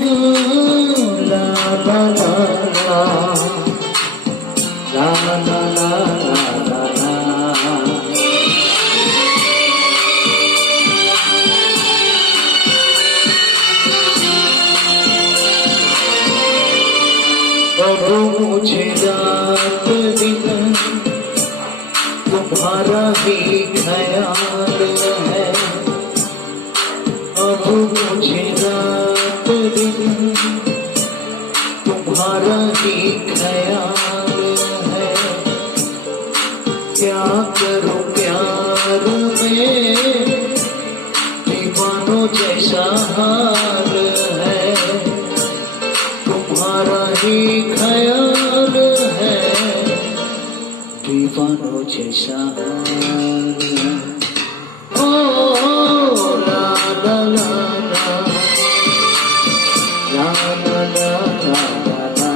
La la la la, la la la la la. अब मुझे रात दिन तुम्हारा ही ख्याल है। अब मुझे रात दिन तुम्हारा ही ख्याल है। क्या करूं प्यार में दीवानों जैसा हाल है। तुम्हारा ही ख्याल है, दीवानों जैसा हाल है। ओ ला ला ला ला, ला ला ला ला ला।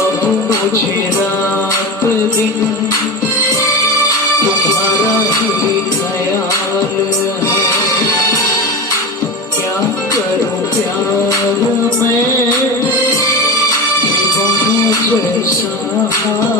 अब मुझे रात दिन तुम्हारा ही ख्याल है। क्या करूं प्यार में दीवानों जैसा।